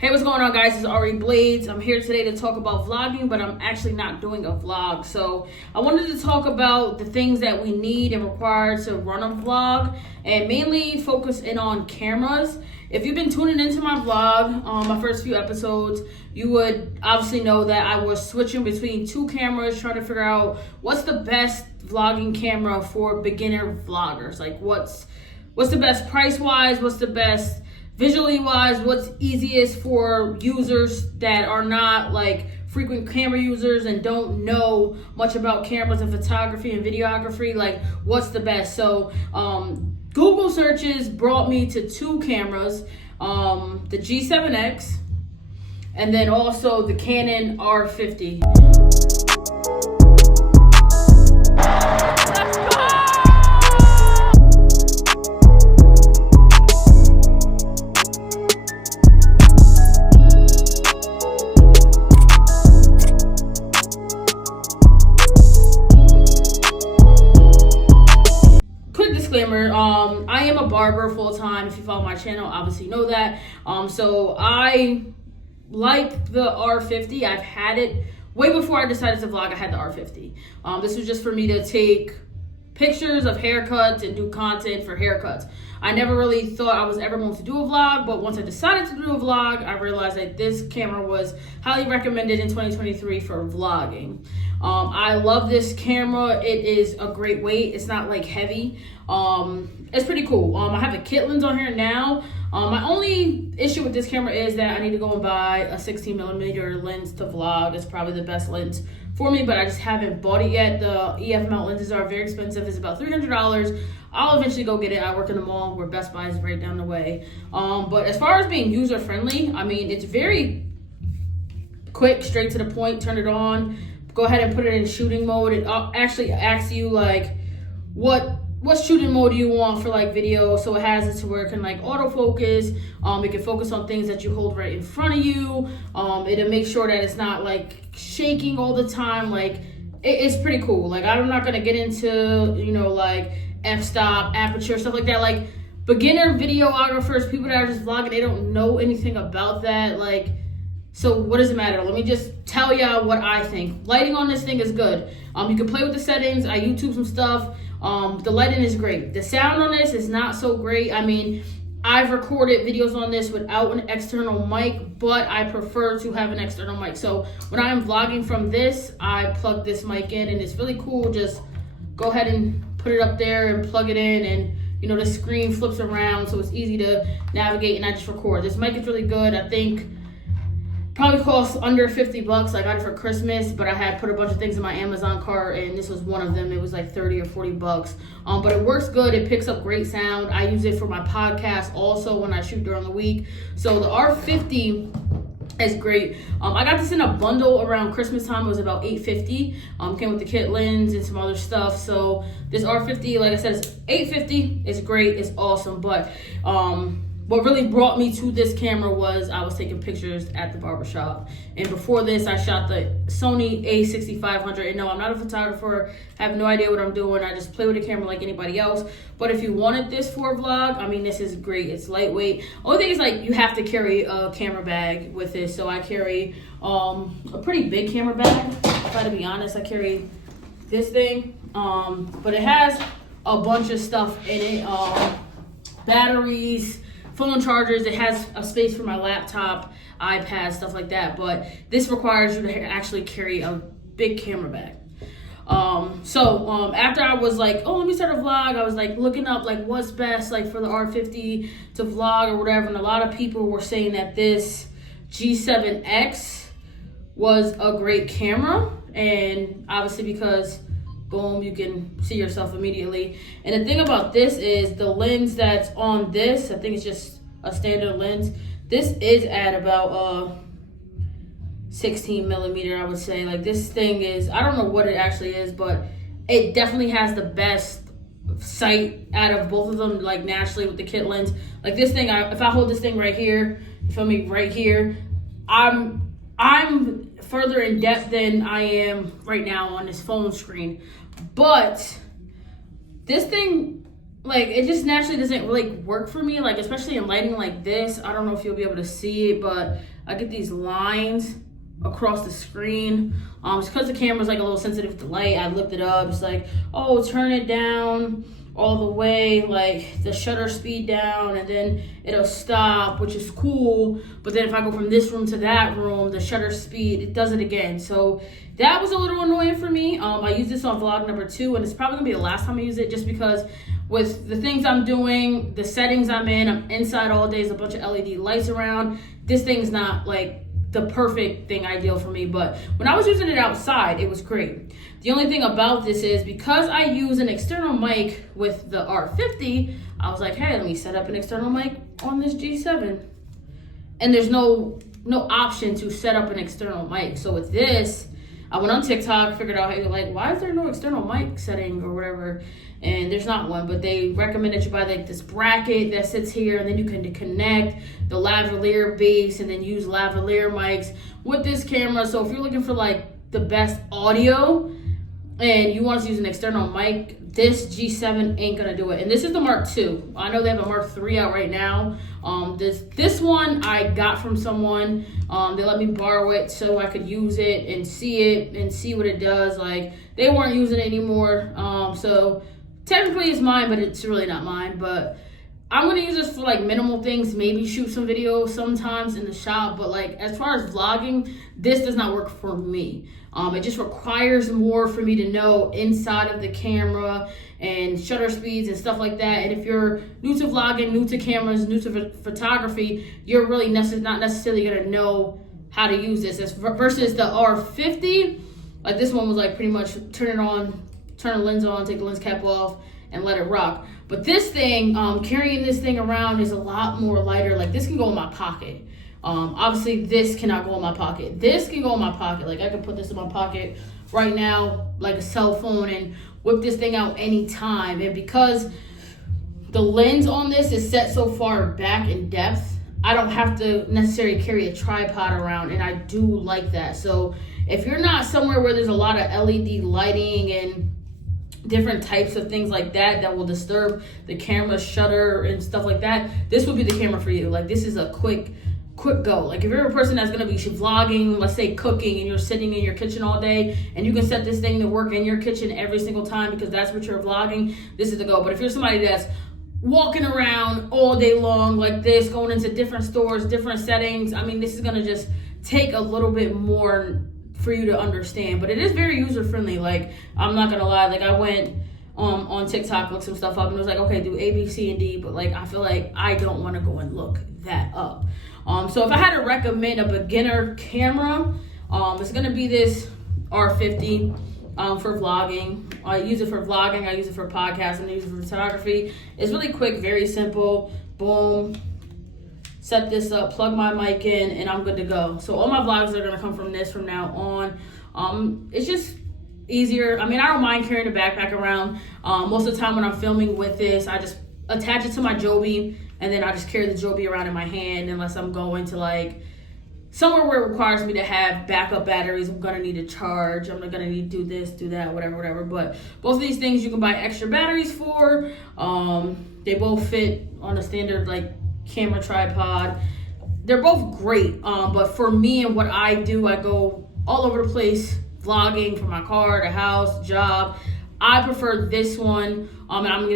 Hey, what's going on, guys? It's Ari Blades. I'm here today to talk about vlogging, but I'm actually not doing a vlog. So I wanted to talk about the things that we need and require to run a vlog, and mainly focus in on cameras. If you've been tuning into my vlog, my first few episodes, you would obviously know that I was switching between two cameras, trying to figure out what's the best vlogging camera for beginner vloggers. Like what's the best price-wise, what's the best visually wise, what's easiest for users that are not like frequent camera users and don't know much about cameras and photography and videography, like what's the best. So Google searches brought me to two cameras, the G7X and then also the Canon R50. Disclaimer, I am a barber full-time. If you follow my channel, obviously you know that. So I like the R50. I've had it way before I decided to vlog. I had the R50. This was just for me to take pictures of haircuts and do content for haircuts. I never really thought I was ever going to do a vlog, but once I decided to do a vlog, I realized that this camera was highly recommended in 2023 for vlogging. I love this camera. It is a great weight. It's not like heavy. It's pretty cool. I have a kit lens on here now. My only issue with this camera is that I need to go and buy a 16mm lens to vlog. It's probably the best lens for me, but I just haven't bought it yet. The EF mount lenses are very expensive. It's about $300. I'll eventually go get it. I work in the mall where Best Buy is right down the way. But as far as being user friendly, I mean, it's very quick, straight to the point. Turn it on, go ahead and put it in shooting mode. It actually asks you like what shooting mode do you want for like video. So it has it to where it can like autofocus. It can focus on things that you hold right in front of you. It'll make sure that it's not like shaking all the time. Like it's pretty cool. Like I'm not gonna get into, you know, like f-stop, aperture, stuff like that. Like beginner videographers, people that are just vlogging, they don't know anything about that. Like, so what does it matter? Let me just tell y'all what I think. Lighting on this thing is good. You can play with the settings. I YouTube some stuff. The lighting is great. The sound on this is not so great. I mean, I've recorded videos on this without an external mic, but I prefer to have an external mic. So when I'm vlogging from this, I plug this mic in and it's really cool. Just go ahead and put it up there and plug it in, and you know, the screen flips around so it's easy to navigate, and I just record. This mic is really good. I think probably costs under $50. I got it for Christmas, but I had put a bunch of things in my Amazon cart and this was one of them. It was like 30 or 40 bucks. But it works good. It picks up great sound. I use it for my podcast also when I shoot during the week. So the R50 is great. I got this in a bundle around Christmas time. It was about $850. Came with the kit lens and some other stuff. So this R50, like I said, it's $850. It's great. It's awesome. But what really brought me to this camera was I was taking pictures at the barbershop. And before this, I shot the Sony a6500. And no, I'm not a photographer. I have no idea what I'm doing. I just play with the camera like anybody else. But if you wanted this for a vlog, I mean, this is great. It's lightweight. Only thing is, like, you have to carry a camera bag with this. So I carry a pretty big camera bag. If I to be honest, I carry this thing. But it has a bunch of stuff in it. Batteries, phone chargers. It has a space for my laptop, iPad, stuff like that. But this requires you to actually carry a big camera bag. After I was like, oh, let me start a vlog, I was like looking up like what's best like for the R50 to vlog or whatever. And a lot of people were saying that this G7X was a great camera. And obviously because boom, you can see yourself immediately. And the thing about this is the lens that's on this, I think it's just a standard lens. This is at about 16mm, I would say. Like this thing is, I don't know what it actually is, but it definitely has the best sight out of both of them, like naturally with the kit lens. Like this thing, if I hold this thing right here, you feel me, right here, I'm further in depth than I am right now on this phone screen. But this thing like, it just naturally doesn't really work for me, like, especially in lighting like this. I don't know if you'll be able to see it, but I get these lines across the screen. It's because the camera's like a little sensitive to light. I looked it up. It's like, oh, turn it down all the way, like the shutter speed down, and then it'll stop, which is cool. But then if I go from this room to that room, the shutter speed, it does it again. So that was a little annoying for me. I used this on vlog number 2, and it's probably gonna be the last time I use it, just because with the things I'm doing, the settings I'm inside all day, there's a bunch of LED lights around. This thing's not like the perfect thing ideal for me, but when I was using it outside, it was great. The only thing about this is, because I use an external mic with the R50, I was like, hey, let me set up an external mic on this G7. And there's no option to set up an external mic. So with this, I went on TikTok, figured out, hey, like, why is there no external mic setting or whatever? And there's not one, but they recommend that you buy like this bracket that sits here, and then you can connect the lavalier base and then use lavalier mics with this camera. So if you're looking for like the best audio and you want to use an external mic, this G7 ain't gonna do it. And this is the Mark II. I know they have a Mark III out right now. This one I got from someone. They let me borrow it so I could use it and see what it does. Like, they weren't using it anymore. So technically it's mine, but it's really not mine. But I'm gonna use this for like minimal things, maybe shoot some video sometimes in the shop, but like as far as vlogging, this does not work for me. It just requires more for me to know inside of the camera and shutter speeds and stuff like that. And if you're new to vlogging, new to cameras, new to photography, you're really not necessarily gonna know how to use this. Versus the R50, like this one was like pretty much turn the lens on, take the lens cap off, and let it rock. But this thing, carrying this thing around is a lot more lighter. Like, this can go in my pocket. Obviously this cannot go in my pocket. This can go in my pocket. Like, I can put this in my pocket right now, like a cell phone, and whip this thing out anytime. And because the lens on this is set so far back in depth, I don't have to necessarily carry a tripod around, and I do like that. So if you're not somewhere where there's a lot of LED lighting and different types of things like that will disturb the camera shutter and stuff like that, this would be the camera for you. Like, this is a quick go. Like, if you're a person that's gonna be vlogging, let's say cooking, and you're sitting in your kitchen all day, and you can set this thing to work in your kitchen every single time because that's what you're vlogging, this is the go. But if you're somebody that's walking around all day long like this, going into different stores, different settings, I mean, this is gonna just take a little bit more for you to understand. But it is very user friendly. Like, I'm not gonna lie, like, I went on TikTok, looked some stuff up, and it was like, okay, do A, B, C, and D, but like, I feel like I don't want to go and look that up. So if I had to recommend a beginner camera, it's gonna be this R50 for vlogging. I use it for vlogging, I use it for podcasting, I use it for photography. It's really quick, very simple. Boom, set this up, plug my mic in, and I'm good to go. So all my vlogs are gonna come from this from now on. It's just easier. I mean, I don't mind carrying a backpack around. Most of the time when I'm filming with this, I just attach it to my Joby, and then I just carry the Joby around in my hand unless I'm going to like somewhere where it requires me to have backup batteries. I'm gonna need to charge, I'm gonna need to do this, do that, whatever. But both of these things you can buy extra batteries for. They both fit on a standard like camera tripod. They're both great, but for me and what I do, I go all over the place vlogging, from my car to house, job. I prefer this one, and I'm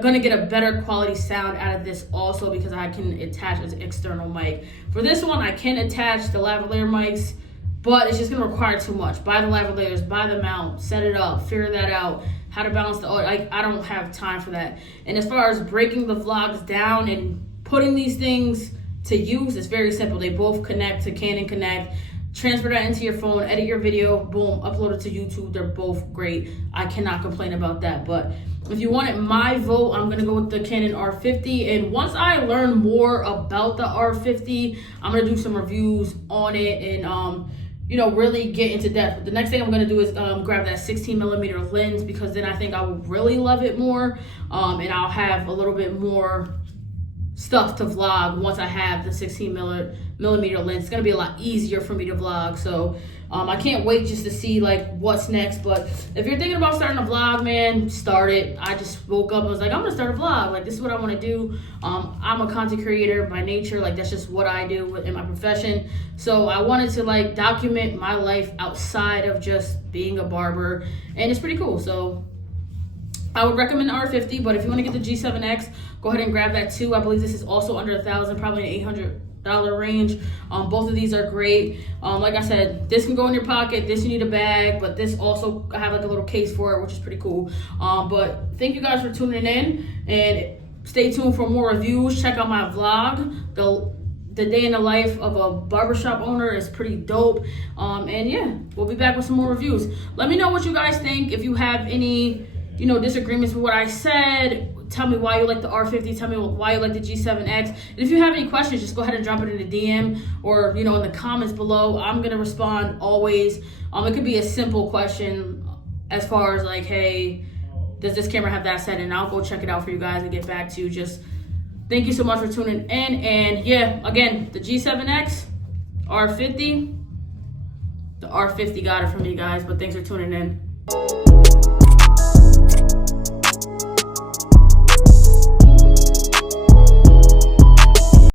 gonna get a better quality sound out of this also because I can attach an external mic. For this one, I can attach the lavalier mics, but it's just gonna require too much. Buy the lavaliers, buy the mount, set it up, figure that out, how to balance the audio. I don't have time for that. And as far as breaking the vlogs down and putting these things to use, it's very simple. They both connect to Canon Connect. Transfer that into your phone, edit your video, boom, upload it to YouTube. They're both great. I cannot complain about that. But if you wanted my vote, I'm gonna go with the Canon R50. And once I learn more about the R50, I'm gonna do some reviews on it and really get into depth. But the next thing I'm gonna do is grab that 16mm lens, because then I think I will really love it more, and I'll have a little bit more stuff to vlog once I have the 16 millimeter lens. It's gonna be a lot easier for me to vlog. So I can't wait just to see like what's next. But if you're thinking about starting a vlog, man, start it. I just woke up and was like, I'm gonna start a vlog. Like, this is what I want to do. I'm a content creator by nature. Like, that's just what I do in my profession. So I wanted to like document my life outside of just being a barber, and it's pretty cool. So I would recommend the R50, but if you want to get the G7X, go ahead and grab that too. I believe this is also under $1,000, probably an $800 range. Both of these are great. Like I said, this can go in your pocket, this you need a bag, but this also, I have like a little case for it, which is pretty cool. But thank you guys for tuning in, and stay tuned for more reviews. Check out my vlog. The day in the life of a barbershop owner is pretty dope. And yeah, we'll be back with some more reviews. Let me know what you guys think. If you have any disagreements with what I said, tell me why you like the R50, tell me why you like the G7X. And if you have any questions, just go ahead and drop it in the DM or, in the comments below. I'm going to respond always. It could be a simple question as far as like, hey, does this camera have that set? And I'll go check it out for you guys and get back to you. Just thank you so much for tuning in. And yeah, again, the G7X, R50, the R50 got it for me, guys. But thanks for tuning in.